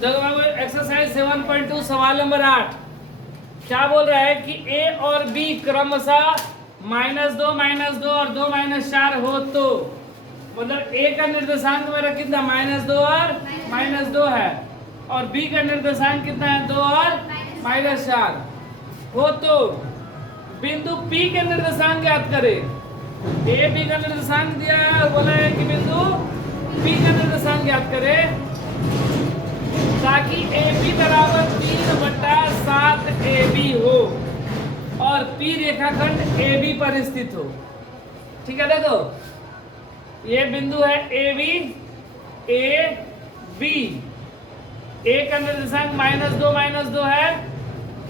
देखो बाबू एक्सरसाइज 7.2 सवाल नंबर 8 क्या बोल रहा है कि ए और बी क्रमशः -2 और 2 -4 हो तो मतलब ए का निर्देशांक मेरा कितना -2 और -2 है और बी का निर्देशांक कितना है 2 और -4 हो तो बिंदु पी के निर्देशांक ज्ञात करें। ए बी का निर्देशांक दिया है, बोला है कि बिंदु पी का निर्देशांक ज्ञात करें ताकि ए बी बराबर 3/7 AB हो और पी रेखाखंड ए बी पर स्थित हो। ठीक है, देखो ये बिंदु है ए बी। ए का निर्देशांक -2 है,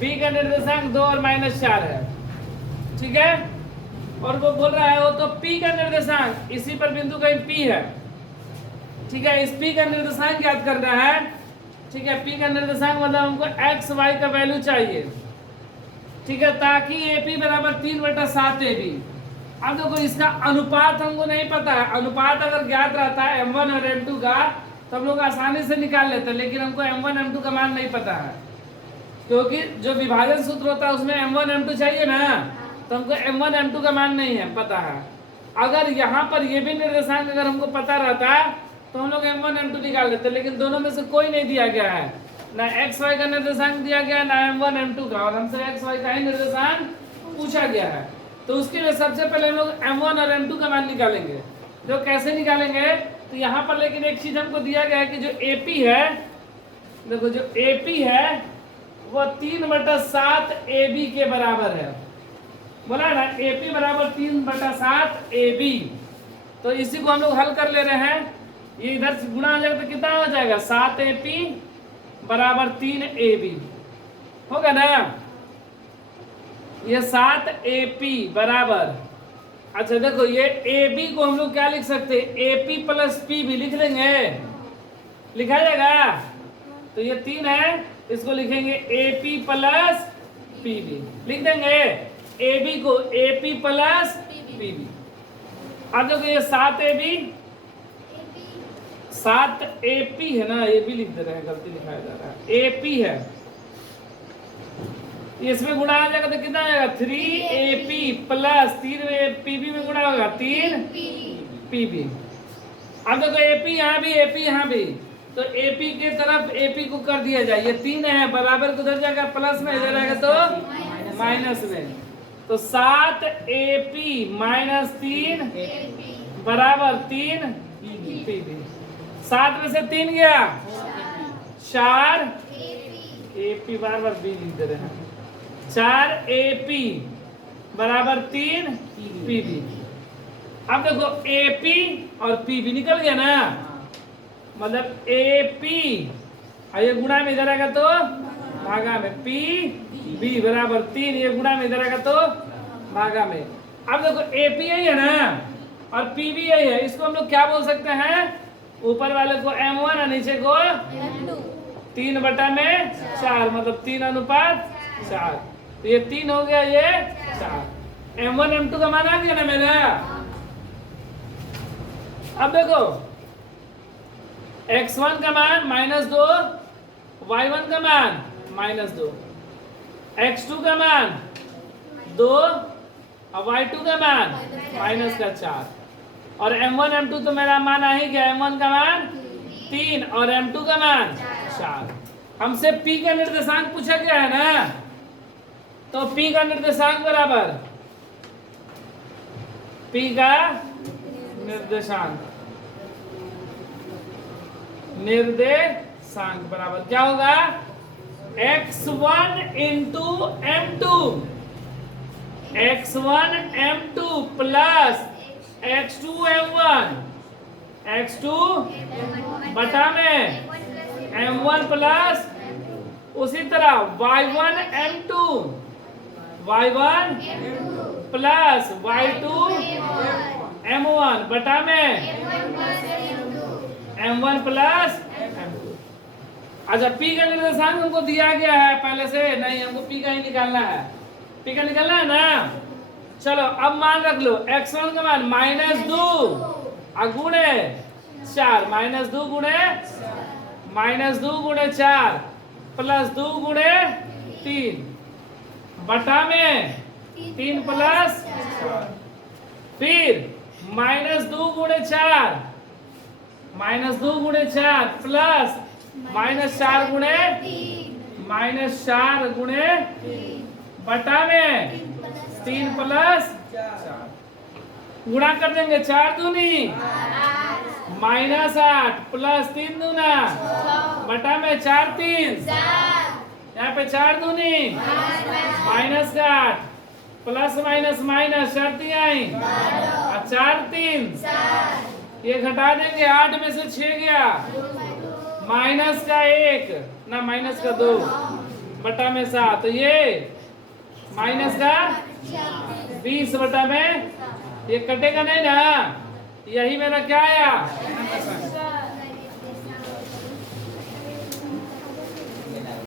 बी का निर्देशांक 2 और -4 है। ठीक है, और वो बोल रहा है वो तो पी का निर्देशांक इसी पर बिंदु का पी है। ठीक है, इस पी का निर्देशांक याद करना है। ठीक है, पी का निर्देशांक मतलब हमको एक्स वाई का वैल्यू चाहिए। ठीक है, ताकि ए पी बराबर 3/7 AB। अब देखो इसका अनुपात हमको नहीं पता है। अनुपात अगर ज्ञात रहता है M1 और M2 का तो हम लोग आसानी से निकाल लेते हैं, लेकिन हमको M1 M2 का मान नहीं पता है क्योंकि जो विभाजन सूत्र होता है उसमें M1 M2 चाहिए ना, तो हमको M1 M2 का मान नहीं है पता है। अगर यहाँ पर ये भी निर्देशांक अगर हमको पता रहता है तो हम लोग M1 M2 निकाल लेते हैं, लेकिन दोनों में से कोई नहीं दिया गया है, ना एक्स वाई का निर्देशांक दिया गया है ना M1 M2 का, और हमसे एक्स वाई का ही निर्देशांक पूछा गया है। तो उसके लिए सबसे पहले हम लोग M1 और M2 का मान निकालेंगे। जो कैसे निकालेंगे, तो यहाँ पर लेकिन एक चीज हमको दिया गया है कि जो AP है, देखो जो AP है वो 3/7 AB के बराबर है। बोला ना AP बराबर 3/7 AB। तो इसी को हम लोग हल कर ले रहे हैं। ये इधर से गुणा हो जाएगा तो कितना हो जाएगा 7 AP बराबर 3 AB होगा ना। ये 7 AP बराबर, अच्छा देखो ये AB को हम लोग क्या लिख सकते हैं, AP + PB लिख देंगे, लिखा जाएगा। तो ये 3 है, इसको लिखेंगे AP + PB लिख देंगे। AB को AP + PB। अब देखो ये 7 AP है ना, AB लिख दे रहे हैं, गलती लिखाया जा रहा है, AP है। इसमें गुणा आ जाएगा तो कितना आएगा 3AP + 3 PB में गुणा होगा 3 PB। अब देखो AP यहाँ भी AP यहाँ भी, तो AP के तरफ AP को कर दिया जाए। ये 3 है, बराबर को उधर जाएगा प्लस में, इधर आएगा तो माइनस में। तो 7 AP - 3 बराबर 3 PB। 7 में से 3 गया 4 AP बार B लिख दे रहे हैं, 4 AP बराबर 3 PB। अब देखो AP और PB निकल गया ना, मतलब AP ये गुणा में इधर आएगा तो भागा में, PB बराबर 3 ये गुणा में इधर आएगा तो भागा में। अब देखो AP यही है ना और PB यही है, इसको हम लोग क्या बोल सकते हैं, ऊपर वाले को M1 और नीचे को 3/4 मतलब 3:4। तो ये 3 हो गया, ये 4। M1 M2 का मान आ गया ना मेरा। अब देखो x1 का मान -2, y1 का मान -2, x2 का मान 2 और y2 का मान -4। और M1 M2 तो मेरा मान आ ही गया, M1 का मान 3 और M2 का मान 4। हमसे P का निर्देशांक पूछा गया है ना, तो P का निर्देशांक बराबर P का निर्देशांक बराबर क्या होगा, x1 × M2 + x2 M1 x2 बटा में M1 प्लस उसी तरह y1 M2 plus y2 M1 बटा में M1 प्लस M2। अच्छा P का निर्देशांक हमको दिया गया है पहले से, नहीं हमको P का ही निकालना है, P का निकालना है ना। चलो अब मान रख लो x1 का मान -2 गुणे 4 -2 गुणे माइनस 2 गुणे 4 प्लस 2 गुणे 3 बटा में 3 प्लस 4, फिर माइनस 2 गुणे 4 प्लस -4 गुणे बटा में 3 प्लस 4 गुणा कर देंगे 4 दूनी -8 प्लस 3 दूना बटा में 4 3 यहाँ पे 4 दूनी -8 प्लस माइनस माइनस शर्ती आई और 4 3 ये घटा देंगे 8 में से 6 गया माइनस का 1 ना माइनस का 2 बटा में 7 तो ये माइनस का 20 बटा में ये कटेगा नहीं ना, यही मेरा क्या आया